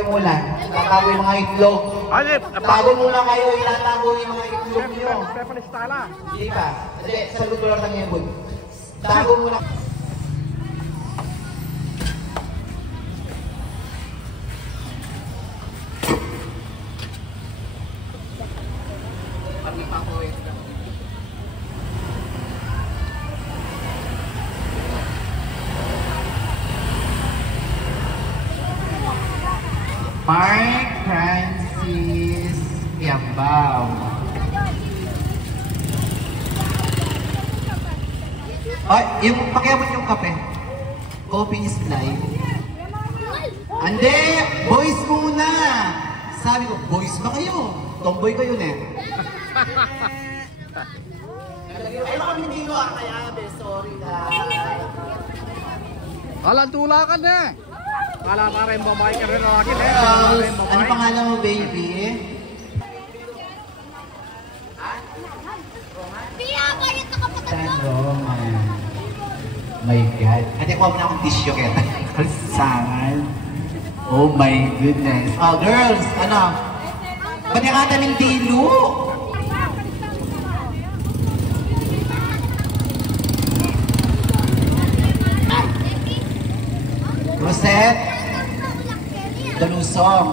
kayo mula. Tatago yung mga itlog. Tago muna kayo, itatago yung mga itlog nyo. Hindi ba? Kasi sagot ko lang yung boy. Tago muna. Mark Francis Yambao. Ay, yung pakiabot yung kape. Coffee is life. Ande, boys muna. Sabi ko, boys ba kayo? Tomboy kayo na. Ay, kami dito kaya, sorry na. Alantula ka na. Kala ka rin babae ka rin laki na. Ano pangalan mo, baby? Roman. My God. Ate, kuha mo na akong tissue kaya. Kalsangan. Oh my goodness. Oh, girls, ano? Ba't yung kataming dilo? Rosette Dalusong.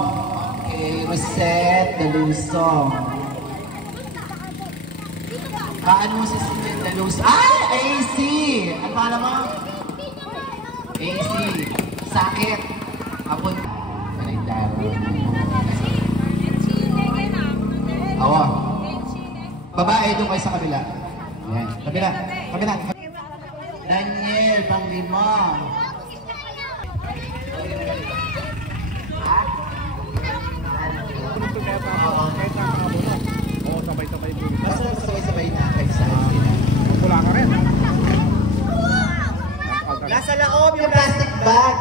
Okay, Rosette Dalusong. Paano mo si Rosette Dalusong? Ah! AC! Ano pangalan mo? AC. Sakit. Abon. Awa. Babae, doon kayo sa kabila. Ayan. Kabila. Kabila. Daniel, panglima. Sabay-sabay po. Basta sabay-sabay na kayo sa akin. Pula ka rin. Nasa loob yung plastic bag.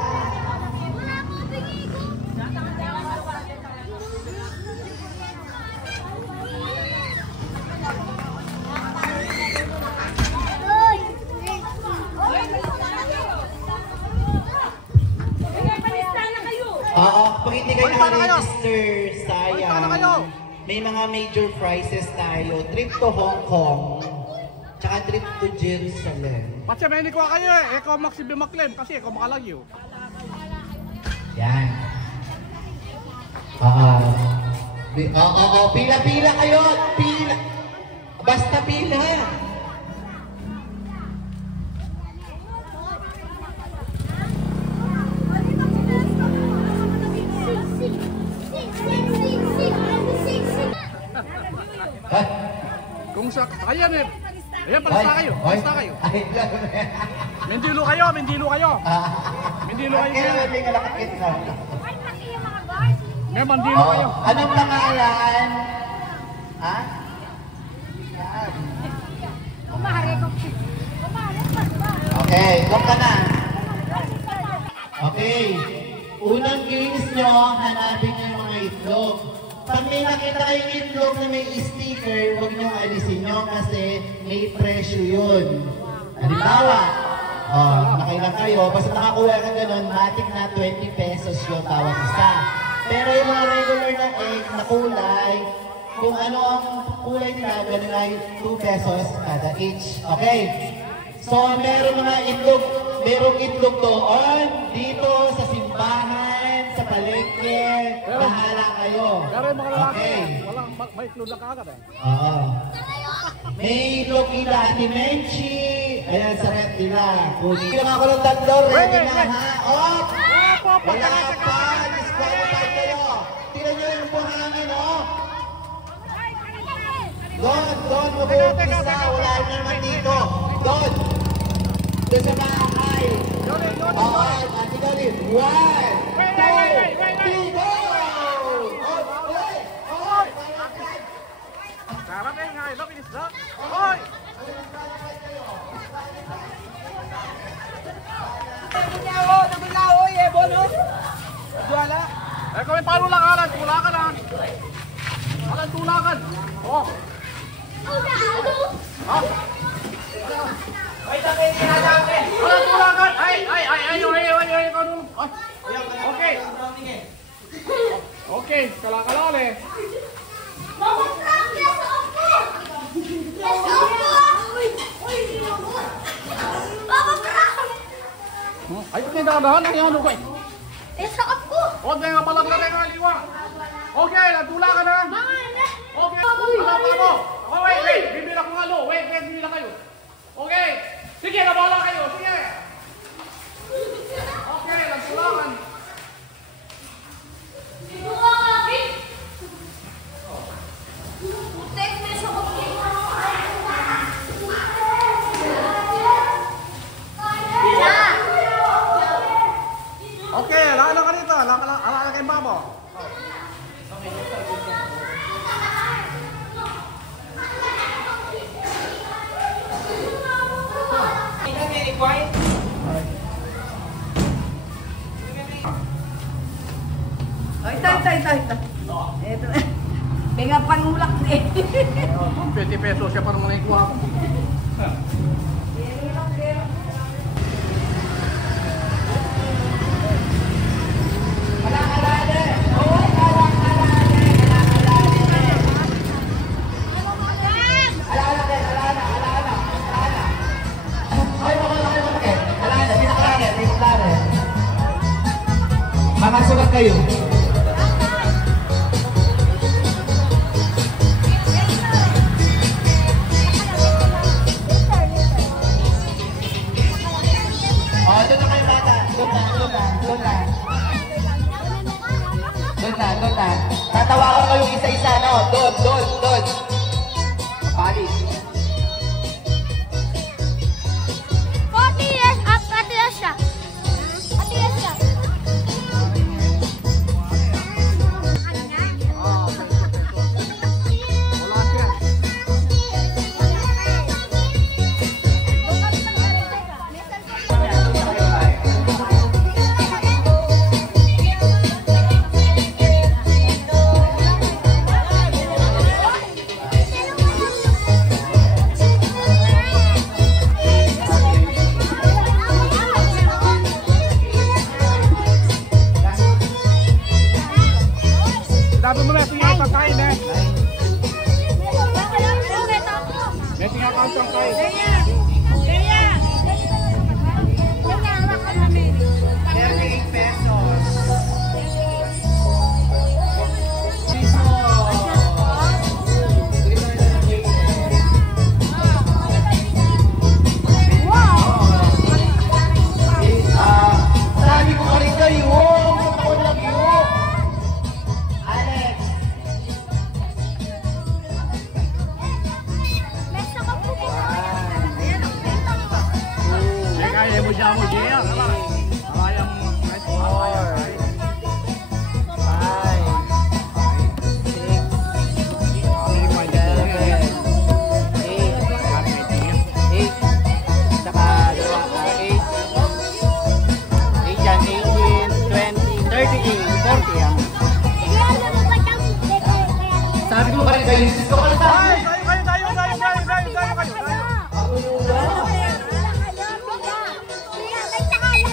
Oo, pag hindi kayo naka-register, sayang. May mga major prizes tayo. Trip to Hong Kong, tsaka trip to Jerusalem. Patsi, may nikuha kayo eh. Ikaw Maxi Bimaklem kasi ikaw makalagyo. Yan. Pila-pila kayo. Pila. Basta pila. Kung sa ayan eh. Ayan, palasta kayo. Palasta kayo. Mendilo kayo, mendilo kayo. Mendilo kayo. Kaya may kalakit na. May mendilo kayo. Anong pangalan? Ha? Okay, doon ka na. Okay. Unang games nyo, hanapin nyo yung mga itlog. Pag may nakita kayong itlog na may sticker, huwag nyo alisin nyo kasi may presyo yun. Halimbawa, nakailang kayo, basta nakakuha ka ganun, matik na 20 pesos yung tawag isa. Pero yung mga regular na egg na kulay, kung ano ang kulay nila, ganun ay 2 pesos kada each. Okay? So, meron mga itlog, merong itlog doon, dito sa simbahan, sa palengke, bahala kayo. Okay. Walang may itlog na kagad eh. Oo. May itlog nila, Ate Menchi. Ayan, sa rep nila. Kunin lang ako ng tatlo, ready na ha? Op! Wala pa! Disqualified kayo! Tingnan nyo yung buhangin, oh! Doon, mag-uumpisa. Wala naman dito. Doon sa bahay. Oo, Ate Dolly. 1, 2, 3, go! Karating nga, ito, bilis na. Hoy! Nagulaho, Yebo, no? Wala. Eh, kung may panulakan, tulakan lang. Alan, tulakan. Oh. Ha? Alan, tulakan. Ay, ikaw nun. Okay. Kalakalali. Ay, pinagdadahan na yung ano ko eh. Huwag na nga palag na rin ang aliwa. Okay, nagtula ka na. Okay, alam mo. Oh, wait. Bibilang ko nga lo. Wait, bibilang kayo. Okay. Sige, nabala kayo. Sige. Okay, nagtulangan. Okay, alala ka dito. Alala kay Babo. Ito. Ito. Kaya panulak eh. 20 pesos siya para mga ikuha ko. Makasulat kayo. Oh, doon na kayo bata. Doon na. Tatawakan kayo isa-isa, no? Doon. Palis. 40 years up, atiya siya. Wala siya. Sabi mo na, tingnan ka kain eh. May tingnan ka ang kain. Sabi ko ka rin kayo. Ako lang yun. Alex. Kaya mo siya mo siya. Alayang kahit alayang kahit. 40 yan. Sabi ko ka rin kayo. Sis ko ka rin sa akin. Tayo kayo.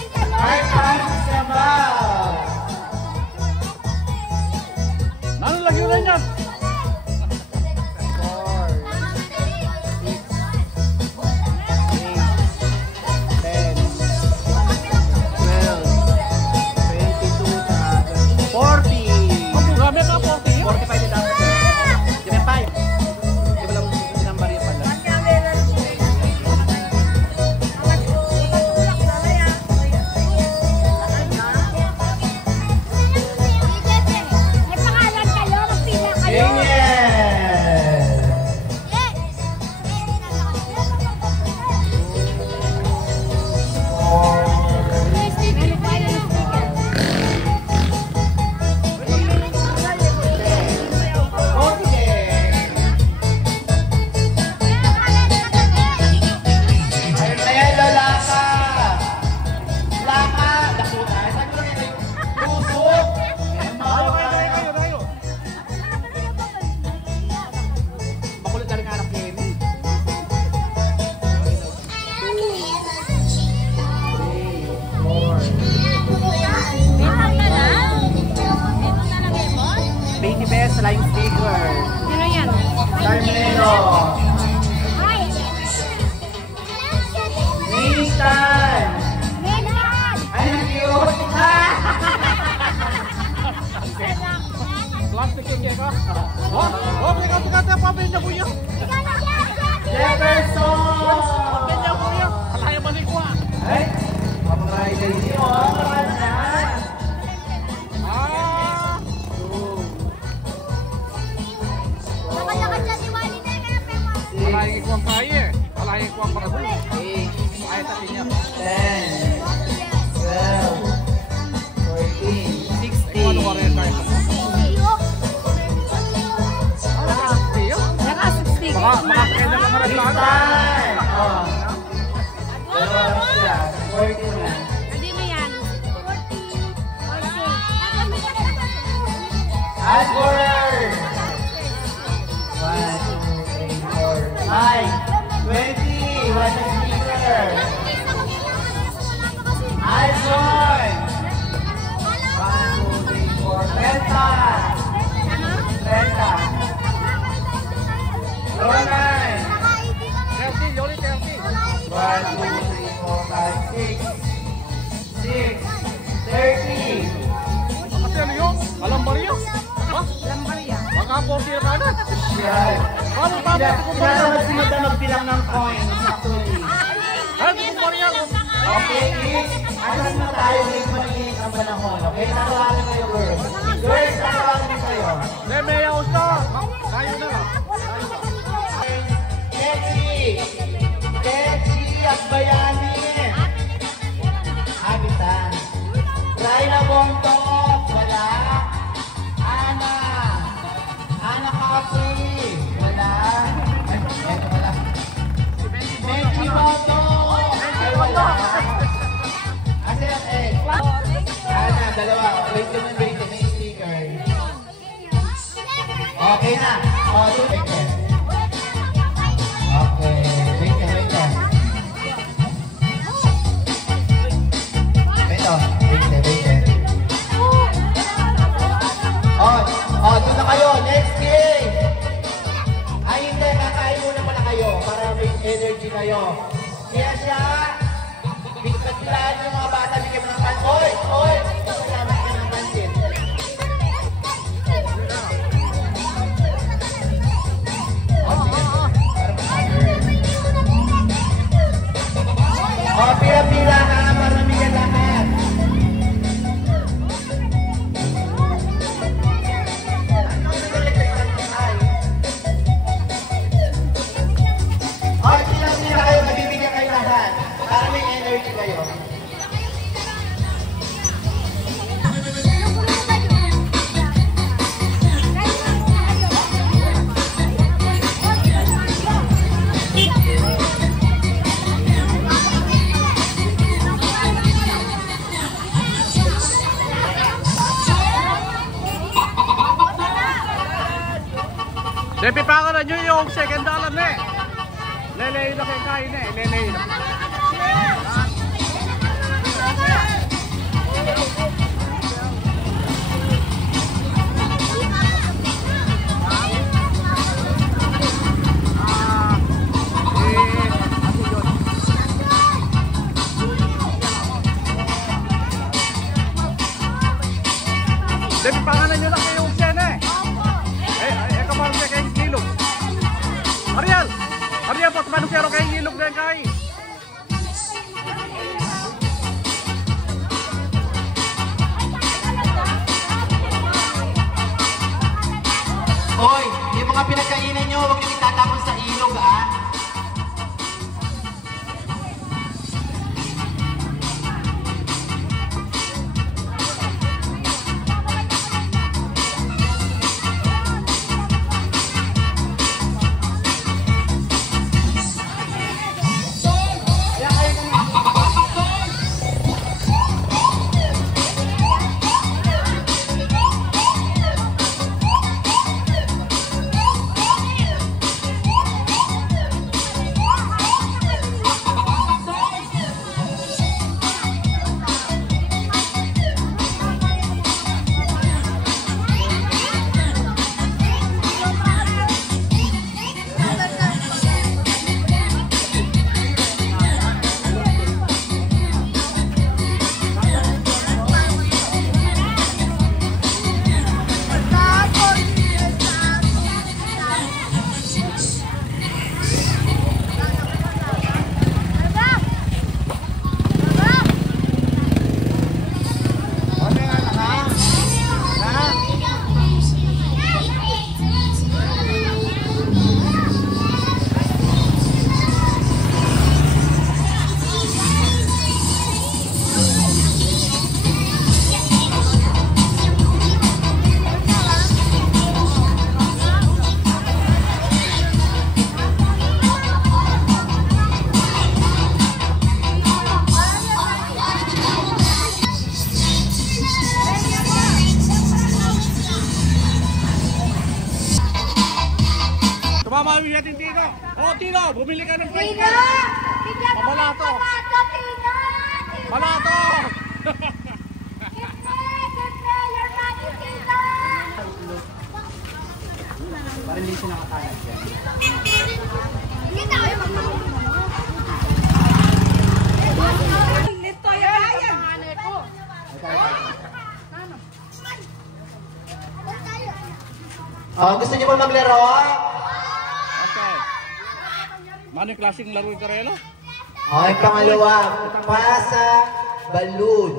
niya, kuya. Jefferson! Order niya, kuya. Alaya malikwa. Ay, mapakain kayo niyo, marami na. Alaya ikuang kaya eh. Alaya ikuang para doon. Ay, tatin niya. 10, 12, 14, 16. Ano ka rin kaya? Mga kailan lang rin lang. Oh. Dalawa sila. 14 na. Asborer! 1, 2, 3, 4, 5, 20! What a speaker! Alson! 1, 2, 3, 4, 30! Ronan! 30, Yoli, 30. 1, 2, 3, 4, 5, 6, 30! Kasi ano yun? Alam ba rin yun? Ha? Baka 40 na agad. Yan. Paano pa ba? Sinasabad si Madam magbilang ng coins actually. Ay, kung ba rin yan? Okay, alas na tayo, may maliit ang panahon. Okay, tatawagan kayo, girls. Girls, tatawagan kayo. Hindi, may yaos na. Tayo na lang. Ketsi, Akbayani. Habitan. Raina Bontok, wala. Ana Capri, wala. Ito wala. Benji Boto, ay wala. Kasi Ana, dalawa. Wait naman, may sticker. Okay na. O, wait na. Okay, wait na. Wait, wait na. Doon na kayo. Next game. Ay, hindi. Kakain muna pala kayo para may energy kayo. Kaya siya, biglaan yung mga bata, bigyan mo ng pansin. Oy! Salamat ka ng pansin. Pila-pila ha, para bigyan lahat. Pila-pila kayo, nabibigyan kayo lahat. Para may energy kayo. Depi pa ka na nyo yung second dollar na eh. Lelay na kayo kain eh. Lelay na. Depi pa ka na nyo lang kayo yung sen eh. Kamarang siya kayong ilog. Ariel, pas manong siya kayong ilog na yung kain. Hoy, yung mga pinagkainan nyo, huwag nyo itatapon sa ilog, ah. ka. Oh, Tino, bumili ka ng price Tina! card. Bigyan mo Mabalato. ng balato, Tina! Balato! Siyempre, your money, Tina! Para hindi siya nakakalat yan. Hindi tayo Nito yung bayan. Oh, gusto niyo ba maglaro? Okay. Manong klaseng laro yung karelo? Okay, pangalawa, pasa balloon.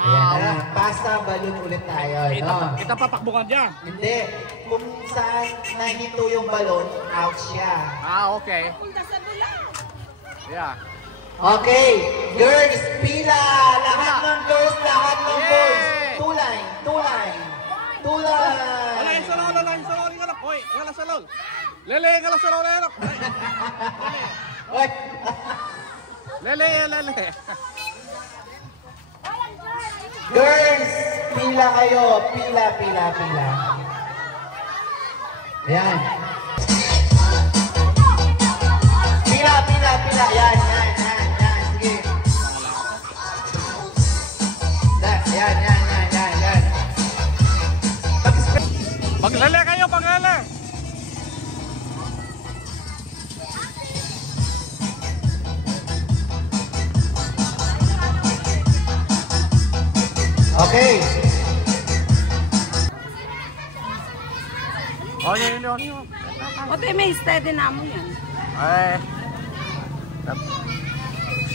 Ayan na, pasa balloon ulit tayo. No? Kita papakbukan dyan. Hindi, kung saan nahito yung balon, out siya. Okay. Punta sa bulan. Yeah. Okay, girls, pila! Lahat ng girls, lahat ng Yay! boys. Two line, two line. Two line. Alayin sa lol, alayin sa lol, ingalak. Hoy, ingalak sa lol. Lele, ingalak sa lol, ingalak. Oy. Lele, lele. Girls, pila kayo. Pila, pila, pila. Ayan. Pila, pila, pila. Yan, yan, yan, yan. Sige. Yan, yan, yan, yan, yan. Paglele kayo, paglele. Okay. Oh, yun. Ote, may steady na mo yan. Ay.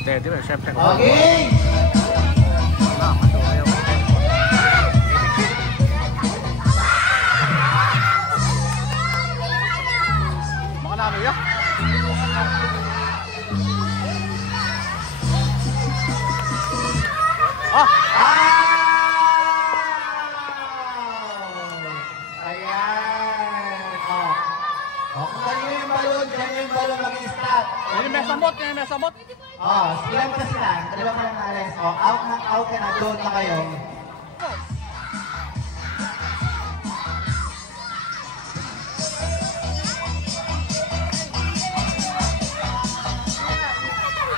Steady rin, syempre. Okay. Mga nano yan. Ah! Ayan. Kung kanino yung balon, dyan yung balon mag-stop. Yan yung mesamot, yan yung mesamot. Ilan pa sila? Dalawa ka lang na alas. Out ka na, doon na kayo.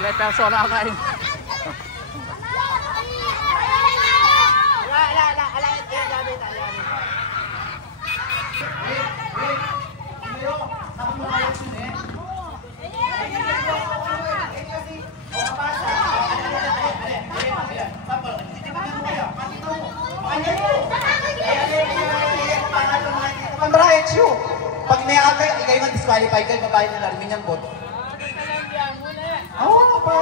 Kaya perso na kain. Pag may agay, kayo ma-disqualify kayo, babae na larmin niyang bot. Oo pa.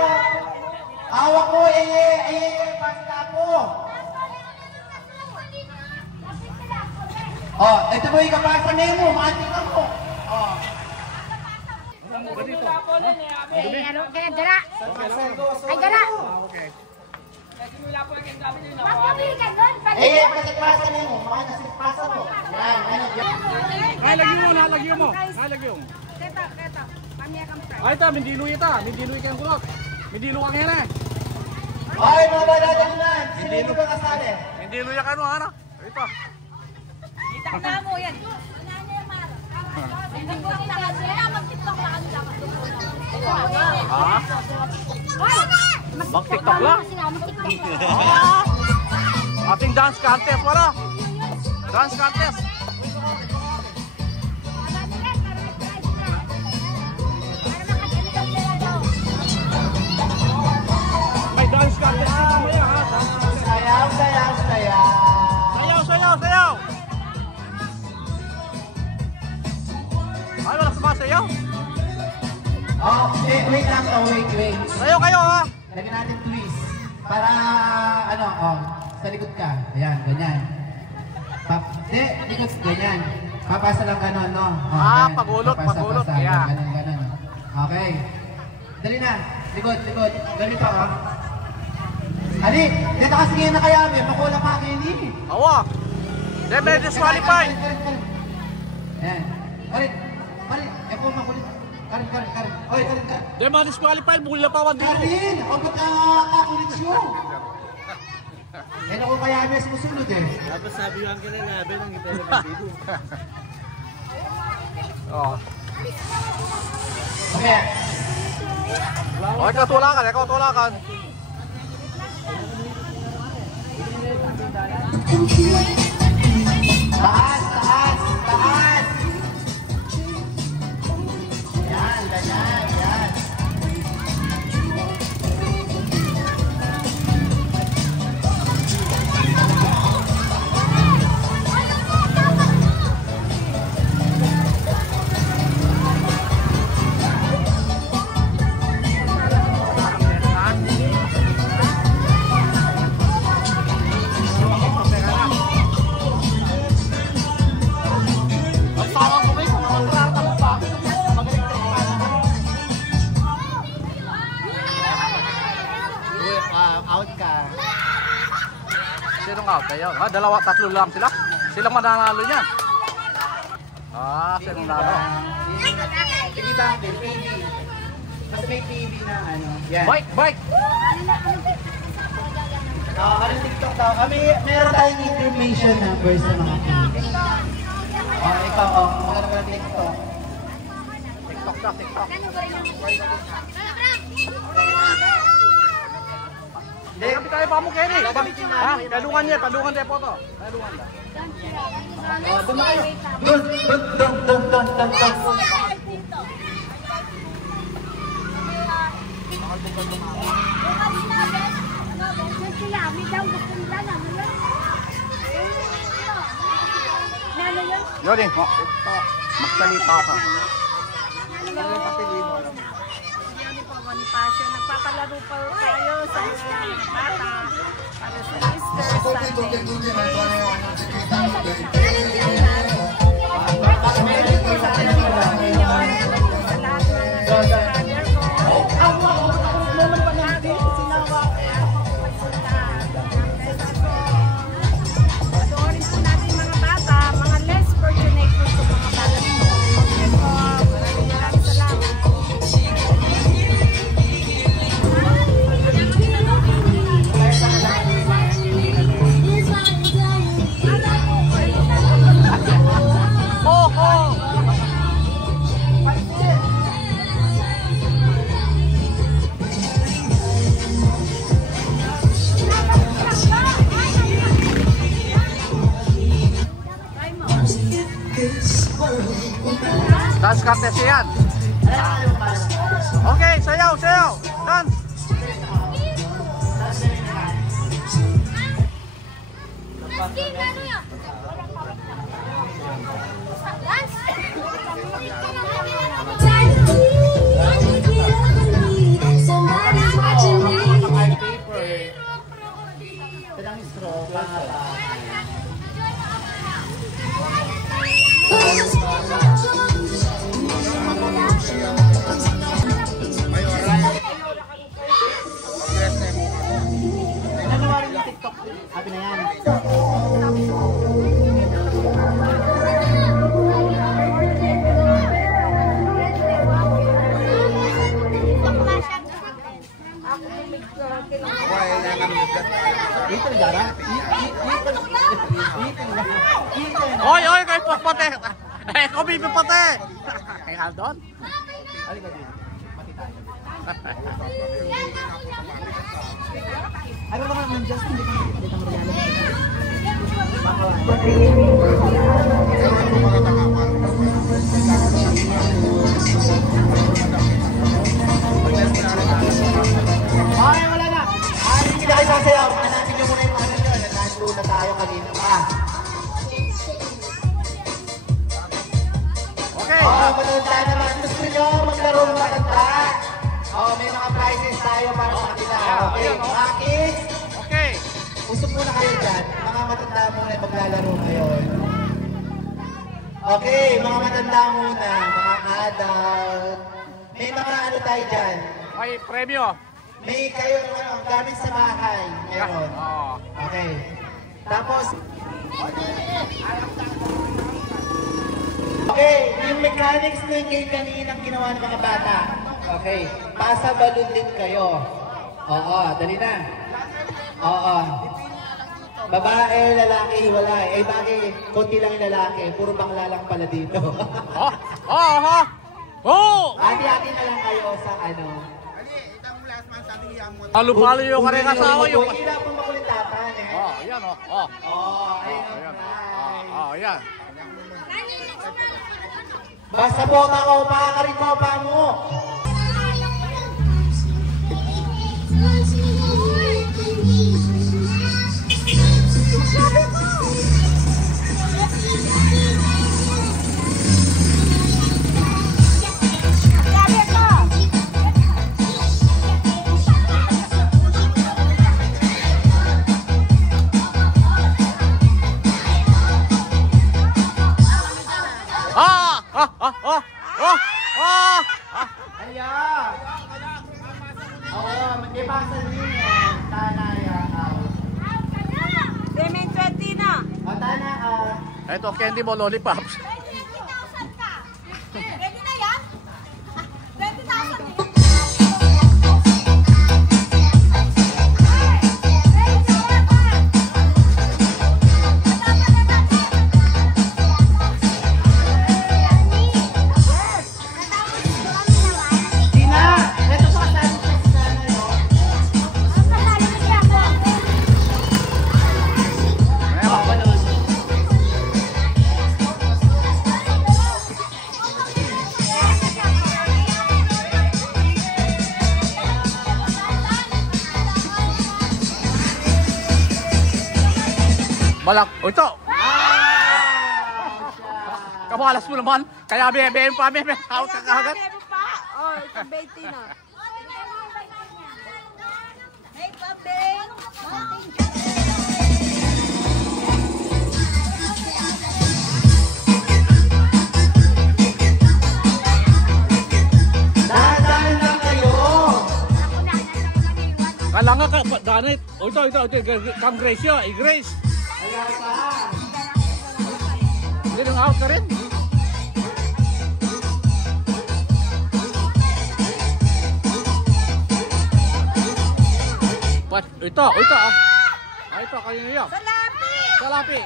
Awak mo, basta po. Ito mo yung kapasa mo, matik ako. Ano kaya dala? Ay dala! Magpapili ka doon! Pasipasa mo, makakasipasa mo. Yan, Ay, lagyo mo. Keta. Pamaya kang friend. Ay, mindiluy kang kulot. Mindiluy kang yan eh. Ay, mga badadalan, sino yung ba kasali? Mindiluy ka ano, ano? Ito. Itak na mo yan. Mag-tiktok na kami dapat. Ha? Mag-tiktok lang? Mag-tiktok lang. Ating dance contest wala. Dance contest. May dance contest din mamaya ha. Sayaw. Sayaw. Ay, wala sumasayaw. Wait lang, wait. Sayaw kayo ha. Lagyan natin twist. Para, sa likod ka. Ayan, ganyan. Likod, ganyan. Papasa lang ganon, no? Ganyan. pagulot. Papasa, Yeah. Ganon. Okay. Dali na. Likod. Ganito, Ali, dito kasi ngayon na kaya, may makulang ka kayo ni. Awa. Then may disqualified. Ayan. Karin. Eko, makulit. Karin. Oy, Karin. Then mga disqualified, bukul na pawan dito. Karin, o ba't kakulit siyo? Ako kaya may sumusunod eh. Tapos sabi lang ka na nabi ng ito na dito. Oh. Okay. O, ikaw tulakan, ikaw tulakan. Taas, taas, taas. Yan, ganyan, yan. Out ka. Sinong out kayo? Ah, dalawa, tatlo lang sila. Silang mananalo niyan. Ah, sinong nalo? Sige ba? PB. Mas may PB na ano. Yan. Bike, bike! Anong TikTok daw? Meron tayong information number sa mga kids. Ikaw, magkano ka ng TikTok? TikTok na, TikTok. Hindi kami tayo pa mo, Kenny. Ha? Padungan niya, padungan niya po to. Padungan niya. Doon na kayo. Doon. Yun eh, magsalita ka. Bonifacio, nagpapalaro pa tayo sa mga bata para sa Easter Sunday. Panoorin po natin mga bata, mga less fortunate po sa mga bata. Maraming salamat. Dance contest yan. Okay, sayaw, sayaw. Dance. Somebody's watching me. Ilang straw, bata. Nagawa rin yung TikTok. Happy na yan. Dito na gara? Oy, oy, kay pate. Eh, ko bibi pate. Kay Aldon. Alin ka dito? Pati tayo. Ano naman ng Justin? Hindi ka regalo. Okay, wala na. Hindi na kayo sasayaw. Hanapin nyo muna yung ano nyo. Nandito na tayo kanina pa. Okay. Manood tayo naman. Gusto nyo maglaro ng matanda. May mga prizes tayo para sa kanila. Okay, mga kids. Okay. Usap muna kayo dyan. Mga matanda muna yung maglalaro ngayon. Okay, mga matanda muna. Mga adult. May mga ano tayo dyan. May premyo. May kayo gamit sa bahay. Meron. Oh. Okay. Tapos, okay, yung mechanics na yung game kaninang ginawa ng mga bata. Okay, pasa balon din kayo. Oo, dali na. Oo. Babae, lalaki, hiwalay. Eh bakit konti lang yung lalaki? Puro bangla lang pala dito. Oh, oh, oh. Hati-hati na lang kayo sa ano. Halo-halo yung kare kasawa yung. Hindi po makulitatan eh. Oh, yan oh. Oh. Ayun. Oh, yan. Basta bota ko pa, karikopa mo. Ayan. Oo, magkipasa din yan. Tanaya. Payment 20 na. O, tana. Ito, candy mo, lollipops. 20,000 ka. Ready na yan? 20,000 na yan. Malak. O ito. Kabalas mo naman. Kaya bebe pa, bebe. Out ka agad. Oh, ito 20 na. Hey, pabe. Dahan-dahan lang kayo. Kala nga ka, ganit. O ito. Kang Grace yun. I-Grace. Ayan pa. Hindi nung out ka rin. What? Ito ah. Ito, kayo na yun. Salapi! Salapi.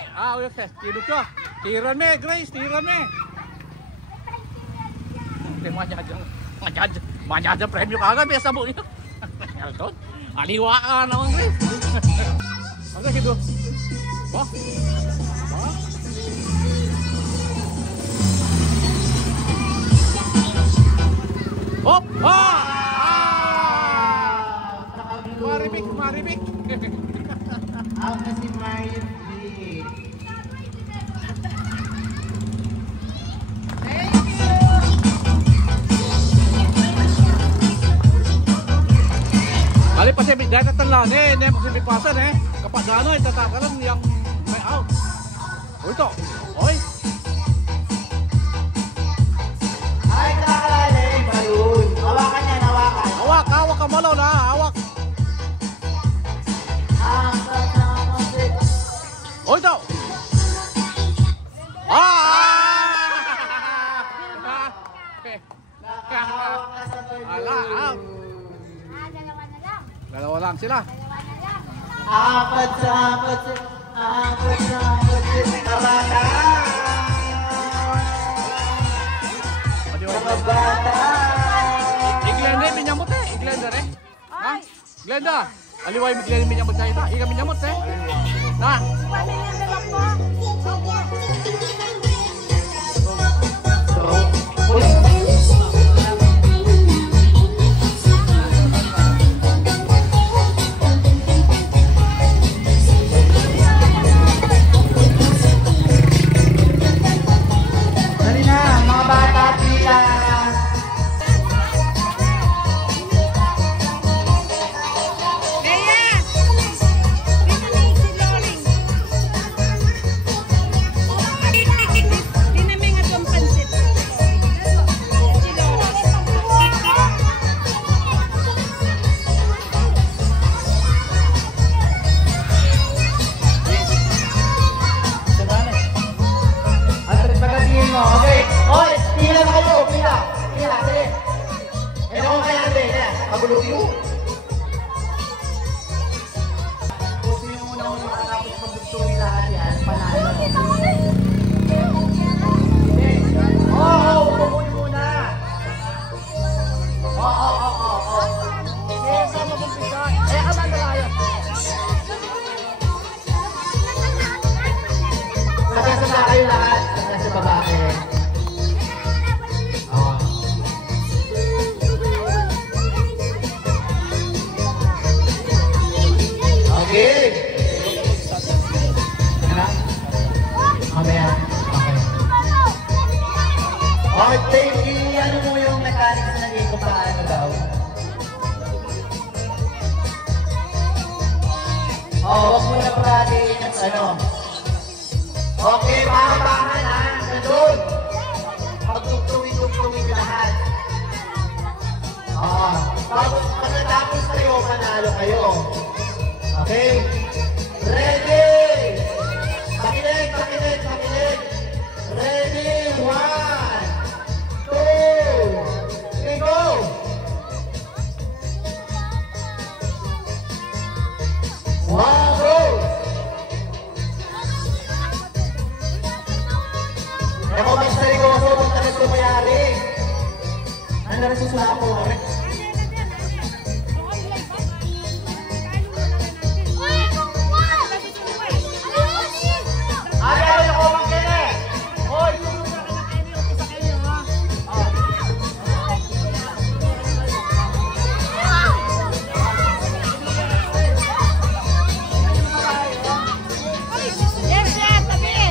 Okay. Tinok ko. Tiran me, Grace. Tiran me. Manyadyan premyo ka agad. May sabo niyo. Aliwa ka naman, Grace. Ano gitu? Wah. Hop! Maribik. Out na si Marian B. Kali pa siya datang lang hindi mo siya pasan kapag gano'n itatakalan yung may out. O ito, oy. Ay, nakakalala yung balloon. Hawakan niya, hawakan. Hawak ka malaw na, hawak. O ito. Nakahawak na sa balloon. Ala, out. Dalawa lang sila. Apat sa kabata. Mga bata. Iglenda minyamot Iglenda Ha? Glenda. Aliway Iglenda minyamot sa ita. Iga minyamot Ha? Pamilya na lang po. Dali na, mga bata, pila. Leia! Dito na si Loring. kung paano daw. Huwag mo na palagi yung ano. Okay, mahabahan ha. Nandun. Pagtugtungin lahat. Tapos, pagkatapos kayo, manalo kayo. Okay? Ready! Pakinig! Ready! 1, 2, 3, go! Wow, go! Ako, mas seryoso, kung talas ko mayari. Ano na susula ako?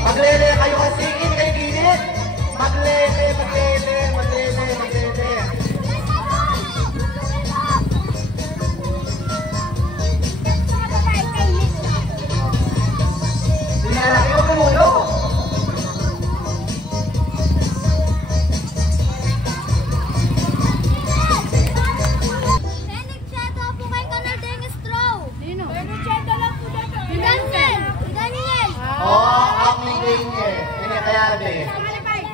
Maglele kayo kasi kay Ginit. Maglele. Dinalaki ko kumulo.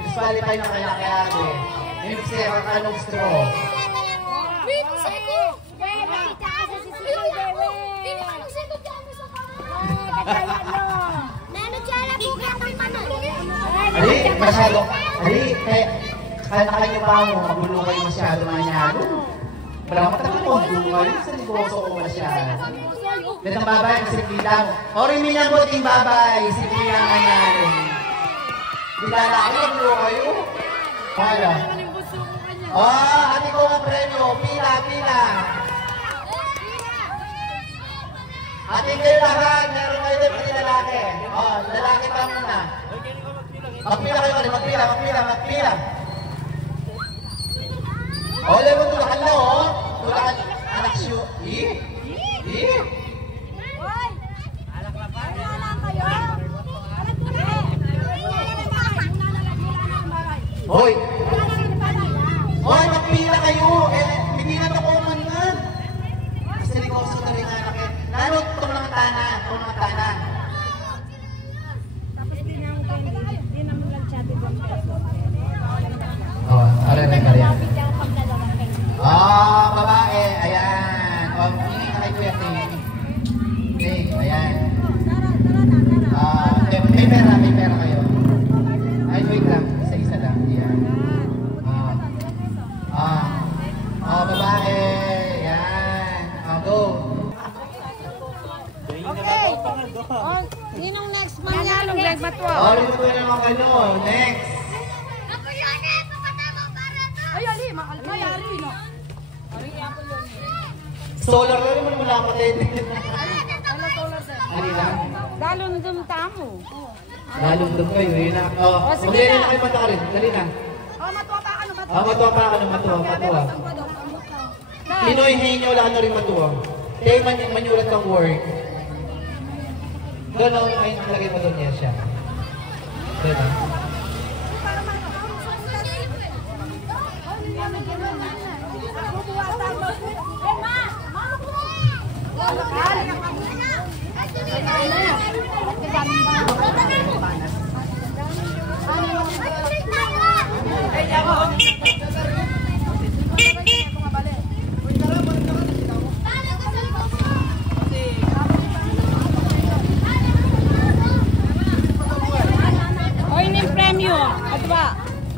Disqualify na kaya kaya Hindi siya anong straw. Masyado. Kaya nyo pa mo, magulo kayo masyado manyado. Wala matagal mo, magulo kayo. Sa negosyo ko masyado. Ganang babay, si Pilang. Rin nilang buting babay, si Pilang manyado. Dilala kayo, magulo kayo. Wala. Ate ko ang premyo, pila. Ate kayo lahat, meron kayo din pati lalaki. Lalaki pa muna. Magpila kayo kali, magpila. Ole mo tulakan na tulakan anak siyo. Hoy! Magpila kayo! Pipilan ako man nga! Kasi ikaw sa rin anak lalo itong mga tanan. Tapos di naman lang siya $1 peso. Aray na kaya. Babae, ayan. Hindi na kay Kuya Ting. Ayan. May pera kayo. Ay, wait lang. Isa lang. Ayan. Babae. Ayan. Go. Okay. Sinong next manalo? Ito na naman kayo. Next. Solar na naman wala pa din. Ano lang? Dalon dum tamo. Lalong doon kayo. Yun na. Sige na kayo mata rin. Dali na. Matuwa pa ka. Matuwa. Pinoy Henyo, wala na rin matuwa. Kaya manulat kang word. Doon ay nalagay mo doon niya siya. Doon na.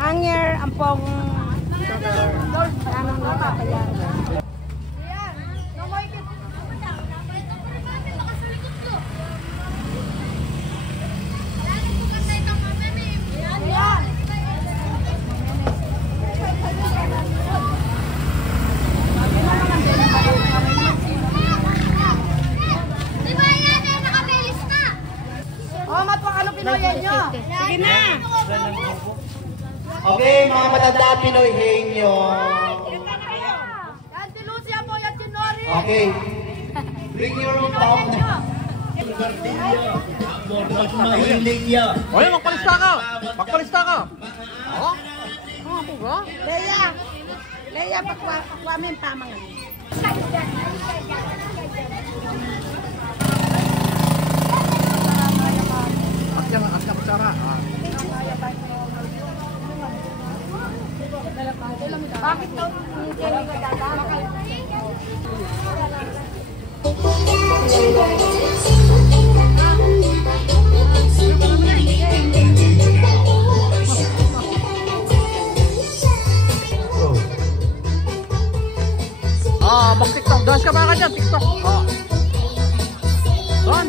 Hanger, ampong anong napapayan. Sige na! Okay, mga matanda Pinoy Henyo. Okay. Bring your own phone. O yan, magpalista ka. Magpalista ka. Oo. Po ba? Leia, pakwa mo yung pamangan. Asya kutsara. Bakit daw hindi nagdadaan? Mag-TikTok. Dance ka ba ka dyan? TikTok. Doon.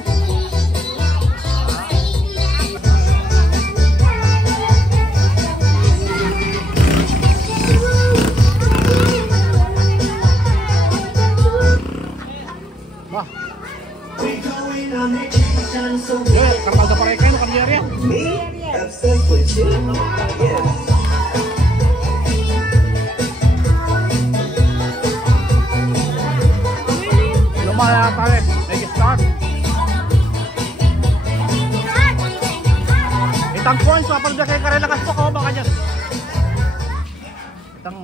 Wah. Kapal na paray kayo, kaniyar yan. Lumaya tayo. Nag-start. Itang points, kapal na kayo karelakas po ko, baka dyan. Itang...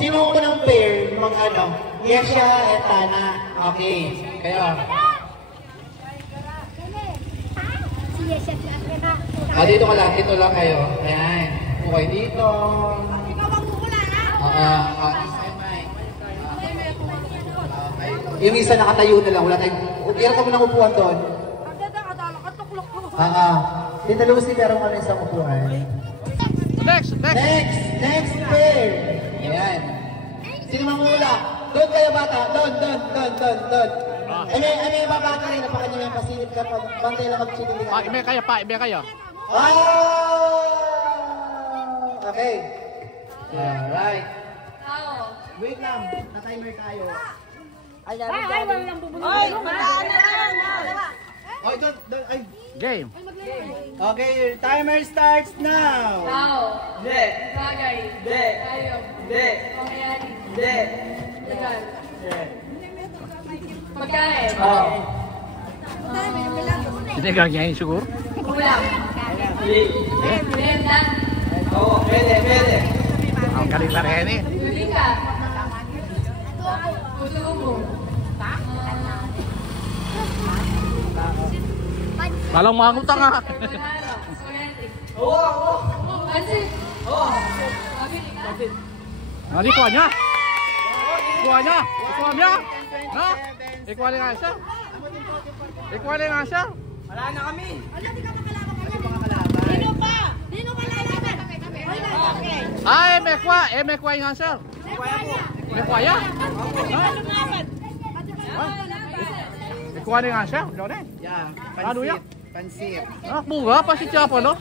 Sino ko ng pair mag-ano? Yesha at Tana. Okay. Kayo. Dito ka lang. Dito lang kayo. Ayan. Okay dito. Yung isa nakatayo na lang. Wala tayong... Iyan ka mo ng upuan doon. Dito Lucy, pero kami sa upuan. Next! Next pair. Ayan. Sino mangula? Doon kayo bata. Doon. May baba ka rin. Napaka nyo yung pasilip ka. Bantay lang mag-chinilig ka. Ime kayo. Okay. Alright. Wait lang. Na-timer tayo. Ay, walang bubulong. Ay, mataan na lang. Ay, doon. Game. Okay, timer starts now. Tao. Hindi. Bagay. Hindi. Hayop. Hindi. Pangyayari. Hindi. Legal. Hindi. Pagkain. Sinigang niya yun siguro. Ulam. Merienda. Oo, pwede. Ang galing na rin eh. Bibingka. Puso-ubo. Talang manguta nga. Banana. Spaghetti. Oo. Pansit. Nali kuha niya. Kuha niya. Na? Ikuha nga siya. Wala na kami. Dino pa lalaban. Ay, may kuha nga siya. May kuha ya. Ikuha nga siya. Yeah, Ano yan? Pansit. Buga pa si Chapo, no?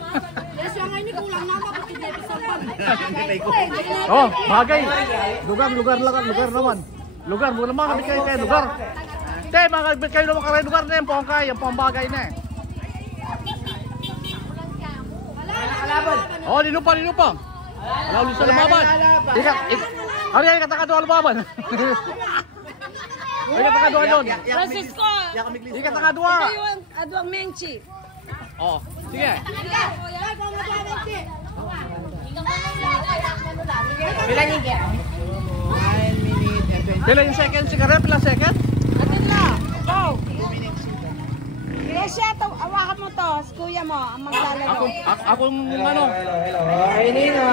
Yes, yung ngayon kulang na kapatid dito sa pan. Oh, bagay. Lugar naman. Lugar, muna mga kabit kayo lugar. Te, mga kabit kayo naman kayo lugar na yan. Yung pambagay na eh. Oh, linupa. Wala ulit sa lumaban. Ano yan, katakado ang lumaban. Ay, katakado yun. Francisco! Hindi katakadua. Adwang Menchi. Oo, sige. Pila yung second cigarette? Pila second? Atin na! Go! Yes, awakan mo to. Si kuya mo, ang maglalaro. Akong ano? Hi, Nina.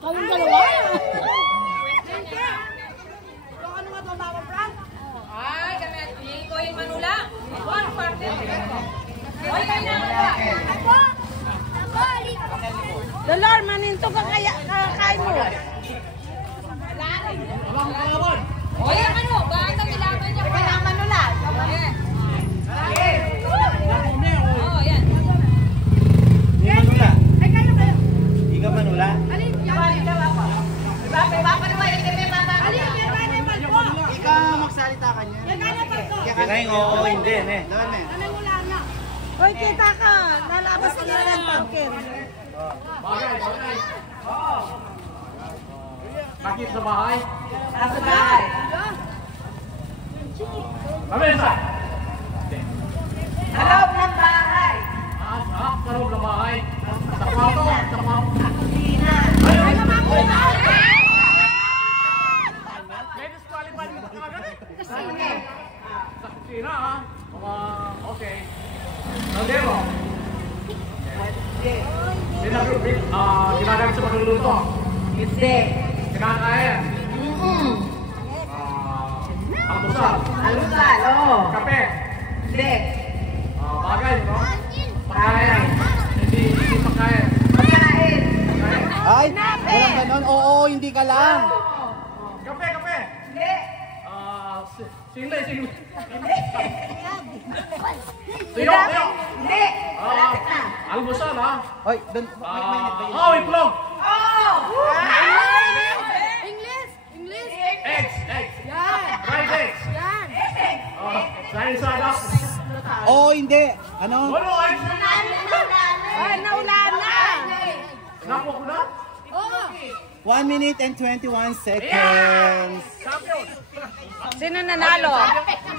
Kawin dalawa? Ay, kami at ko yung manula. One party. Hoy, kayo na. Dolor, maninto ka kakain mo. Hoy, ano? Bakit ang ilaban niya? Kailangan manula. Okay. Ngayon, oo, hindi, ne. Hoy, kita ka. Lalabas ka na ng pumpkin. Bagay. Nakit sa bahay? Nasa bahay. Kamesa! Sa loob ng bahay. Sa loob ng bahay. Sa kwarto. Ay, mamakuha! May disqualified mo ka agad? Sa kusina, ha? Okay. Nandero. Ginagamit sa pagluluto. Hindi. Kinakain. Almusal. Alusal, oo. Kape. Hindi. Bagay, no? Pagkain. Hindi pagkain. Pagkain. Ay, walang ganon. Oo, hindi ka lang. Kape. Hindi. Single. Hindi. Tiyo. Hindi. Malapit na. Almusal, ha? Oy, doon, mainit ba yun? Itlog. Oh! English. Eggs. Yan. Fried eggs. Yan. Dahil sa anak. Oo, hindi. Ano? Ano, eggs? Ay, naulan na. Napo ko na? Oo. 1 minute and 21 seconds. Champion. Sino nanalo?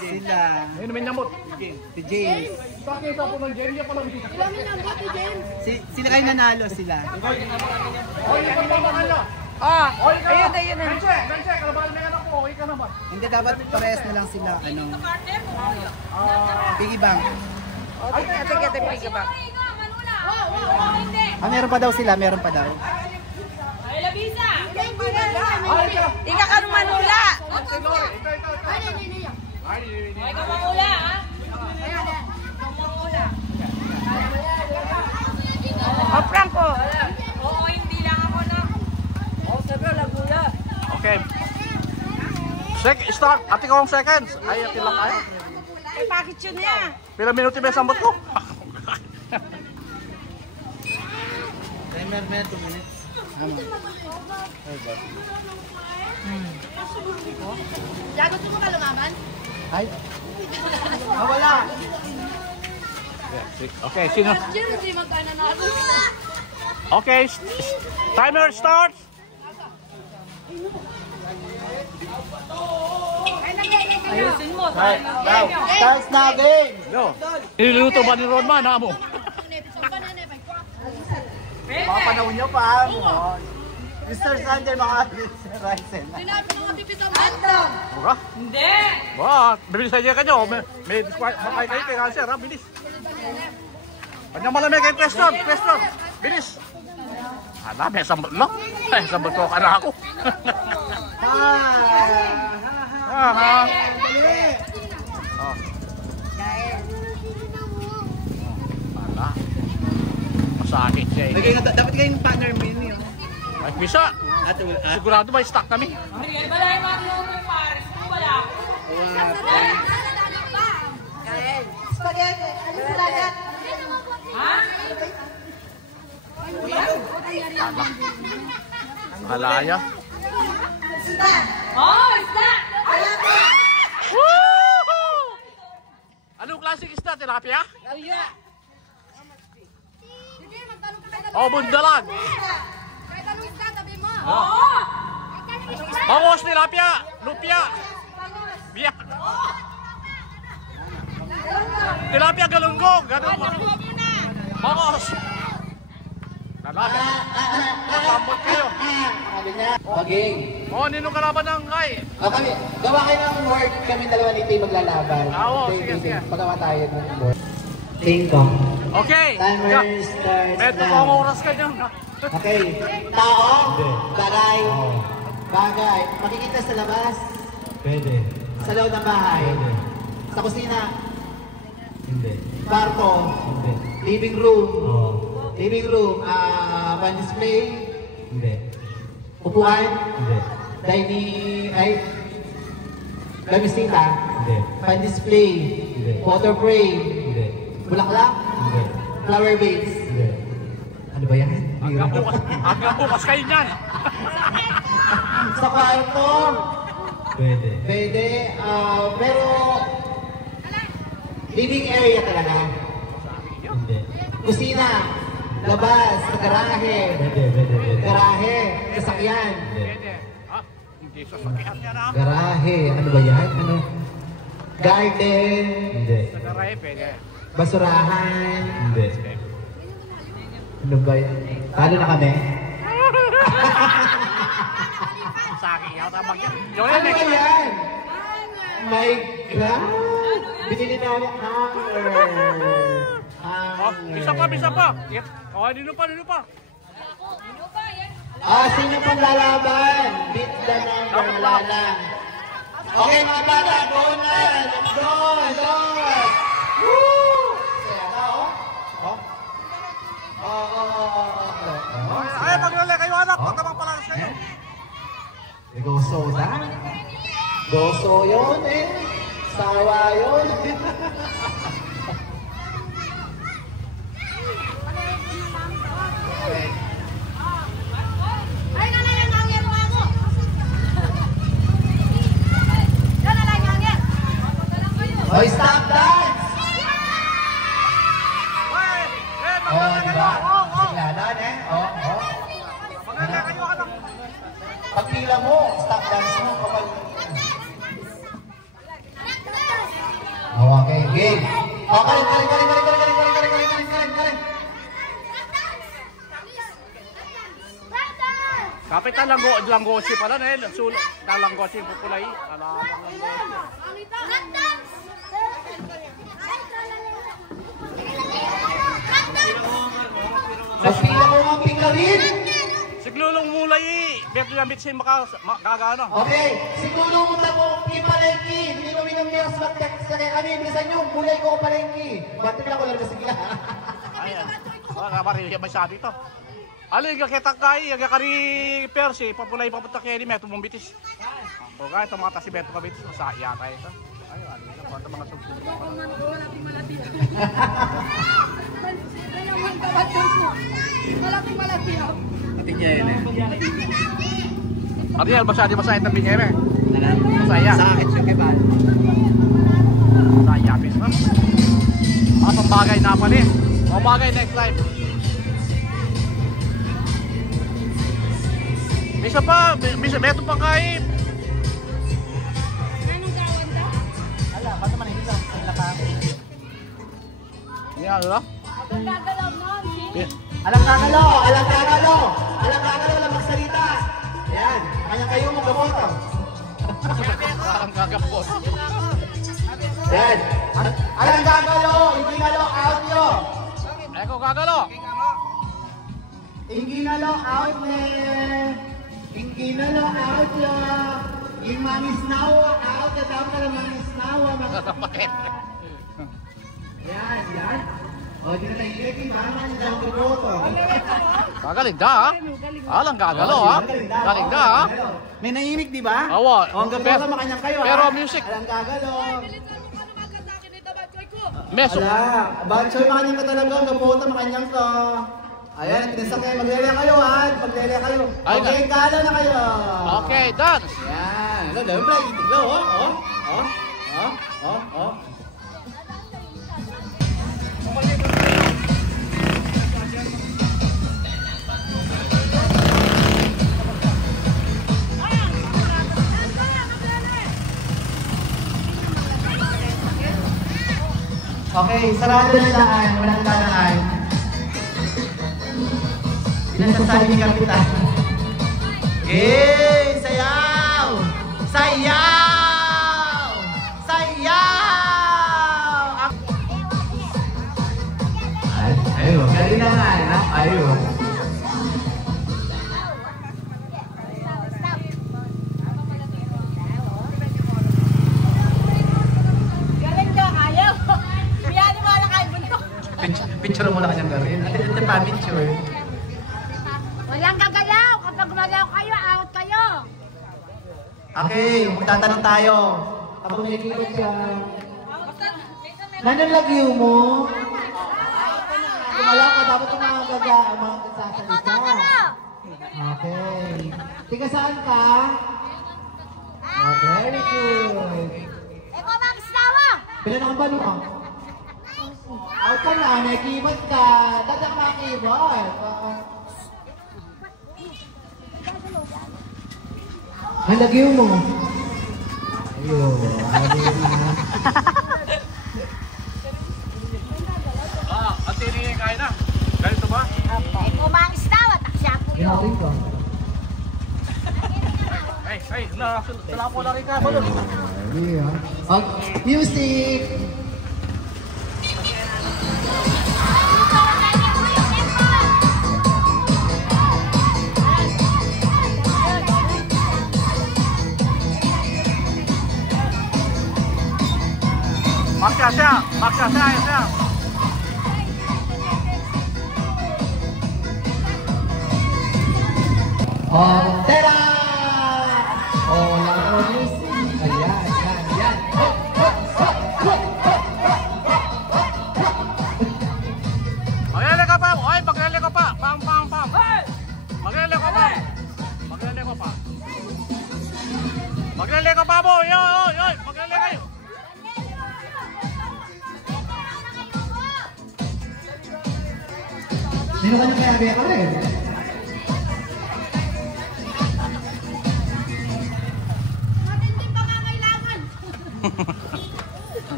Sila. Ayun naman nyamot. Si James. Bakit ako ng Jerry pala? Ilan yung bote, James? Sila kayo nanalo sila. Oy, ikaw pa ba kanya? Oh, Oy, ka. ayun na. Benche, kalabal na anak ko. Okay ka na ba? Hindi, dapat parehas na lang sila. Ano? Piggy bank. Sige, bigay ba? Wow. Hindi. Meron pa daw sila, meron pa daw. Ay, labisa. Ika ka nung manula. Hindi. Ay, ka mangula, ha? Oh, Franco. Oo, hindi lang ako na. Okay. Start. Ati ko ang seconds. Ay, ati lang tayo. Ay, bakit yun niya? Pila minuto ba sambot ko? Timer, 2 minutes. Lagot mo ka lumaban? Ay. Wala. Okay, sino? Jerry, hindi magkananalo. Okay, timer starts. Ayusin mo. Starts na game. Yo. Niluluto ba ni Rodman, ha mo? Papanahon nyo pa. Mr. Sander, mga Ryzen. Sinabi ng mga pipito mo. Buka? Hindi. Ba, bibilis sa kanyo. May makay kayo kay cancer, ha? Bilis. Kanyang malamig kay Preston. Bilis. Hala, may sambot lang. Ay, sambot ko ka na ako. Aha. Hala. Masakit siya eh. Dapat kayong partner mo yun. Ay, misa. Sigurado may stock kami. Ay, balay mga tinuto yung Paris. Wala ako. Spaghetti. Ano sa lagat? Ha? Halaya. Oh, isda! Woohoo! Anong klaseng isda? Tilapia? Sige, magtanong ka kay O, bundalan? Kahit anong isda, sabi mo. Oo! Bangos, tilapia, lupia. Biyak. Tilapia, galunggong. Ganun mo. Bangos. Lalapit. Masambot kayo. Paging. O, ninong kalaban ng kay? Kami, gawa kayo ng word, kami dalawa ni Tay maglalaban. Oo, Tay, sige. Pagawa tayo ng word. Tingkong. Okay. Timer starts Medyo now. pang oras ka dyan. Okay. Tao, bagay, bagay. Makikita sa labas, Pwede. sa loob ng bahay, sa kusina, Hindi. kwarto, Hindi. living room, Oo. pan-display, Hindi. upuan, Hindi. Gamisita, Hindi. pan-display, Hindi. photo frame, Hindi. bulaklak, Hindi. flower vase. Hindi. Ano ba yan? Hanggang bukas kayo dyan. Sa kwarto, Pwede. pwede, pero Living area talaga. Hindi. Kusina. Labas. Garahe. Pwede. Garahe. Sasakyan. Pwede. Ah, hindi sasakyan yan ah. Garahe. Ano ba yan? Ano? Garden. Hindi. Sa garahe, pwede. Basurahan. Hindi. Ano ba yan? Talo na kami? Sa akin yata bagyan. Ano ba yan? My God! Binili namin hanger. Oh, bisa pa. Oh, dito pa. Ano ba yan? Sino pang lalaban? Beat the number, wala lang. Okay mga bata, go na! Let's go! Woo! Kaya na, Ay, maglala kayo anak. Pagkamang palakas kayo. Goso na? Goso yun eh. Sawa yun. Ay, nanay, ang angin mo ako. Yan, nanay, ang angin. Oh, stop dance! Oh, di ba? Siglanan eh. Maglala kayo anak. Pagpila mo, stop dance mo kapag... Okay, game. Kaling. Kapit na langgosi pala na eh. Sulo. Langgosi yung pupulay. Alabang langgosi. Pagpila mo mga pingarin. Siglulong mulay eh. Beto yung bitsin makagano. Okay, siguro mo mo ipalengki. Hindi kami ng miras mag-text na kaya kami. Bilisan nyo, mulay ko palengki. Ba't na ko lang na sigla. Ayan. Wala ka rin may sabi to. Aling kita kay kari Percy papulay papunta kay ni Meto mong bitis. O kahit mga tasi Beto ka bitis sa yata ito. Ay, ano ito kwanta mga sugod. Malapit. Ariel, masyado masaya tabi ngayon eh. Masaya. Sa akin siya kiba. Masaya, pis na. Pambagay na pa rin. Pambagay next life. Bisa pa, beto pa kain. Ala, ba't naman hindi lang? Ang laka. Ini ano lang? Alang kakalo, lang magsalita. Yan, kanya kayo mong gaboto. Parang gagapos. Yan, alang kakalo, hindi nalo out nyo. Eko gagalo. Hindi nalo out ne. Hindi nalo out nyo. Yung mga snawa out, daw ka lang mga snawa. Yan. O, di na tayo ilik, mama niya daw gaboto. Gagaling da ha? Alang gagalo ha? Galing da ha? May naimik, di ba? Awa. O, ang gaboto makanyang kayo, Pero ha? music. Alang gagalo. Meso. Ala, Batchoy makanyang ka talaga, ang gaboto makanyang ka. Ayan, tinasakay, maglele kayo ha, maglele kayo. Okay, galo na kayo. Okay, dance. Yan, ano, dahil pala, itiglaw, Okay, sarado na daan, walang tanaan. Pinasasabi ni Kapitan. Okay, sayaw! Sayaw! Sayaw! Ayun, galing na nga, ha? Ayun. Galing ka, ayaw. Biyani mo lang kayo buntok. Picture mo na kanyang gawin. Ate pa, picture. Walang gagalaw. Kapag gumalaw kayo, out kayo. Okay, magtatanong tayo. Kapag nakikita siya. Nanong lagyo mo? Gumalaw ka, dapat ang mga sasalita. Okay. Tiga saan ka? Very good. Eko, mga kislawa. Pila na kang balo ka? Out ka na, may keyboard ka. Dadak na keyboard. Ang lagyo mo. Ayun. Ang tinigin kain na. Ganito ba? Eh, kumangis daw at aksya po yun. Ginawin ko. Hey, sila po na rin ka. Music! Maksa siya. Oh, tada! Oh, lang music. Ayan. Maglele ka pa. Oy, maglele ka pa. Pam. Maglele ka pa. Maglele ka pa mo. Yoy. Maglele kayo. Sino ka na kaya biya ka rin?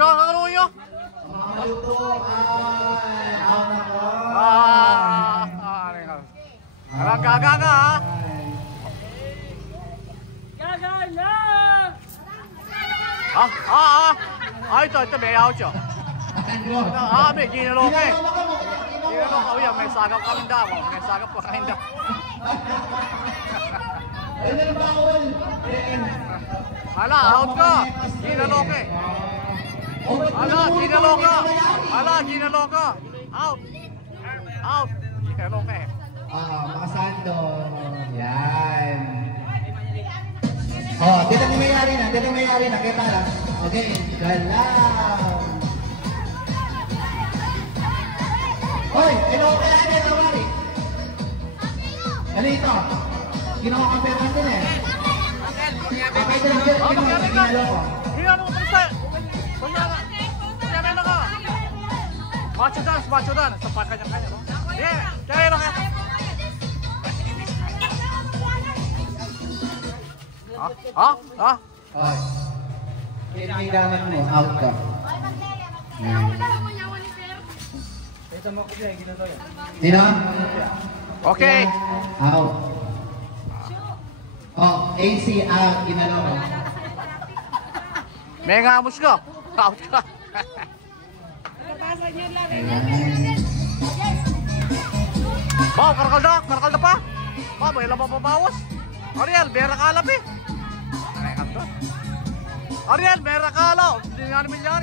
Gano'n nyo? Mga maluto. Ay, ako. Alang gaga ka ha? Ito, may out siya. May ginalok eh. Ginalok, yan, may sagap kami daw. Hala, out ka. Ginalok eh. Ginalok ka. Out. Ginalok eh. Mga sando. Yan. Oh, dito may mayari na. Kita lang. Okay, galang. Hoy, hello, kaya Mari. Ano ito? Kinakakampi natin eh. Okay, ito lang. Ginalo ko. Ginalo ko, Prisa. Kaya ka. Macho dan. Sapat kanya-kanya. Kaya lang ka. Hoy. Kailangan mo, out ka. Sino? Okay. Out. Oh, AC out. Ginalo mo. May ngamos ka. Out ka. Wow, karakal na pa. May laban pabawas. Ariel, mera kalap eh. Ariel, mera kalap. Hindi nga namin yan.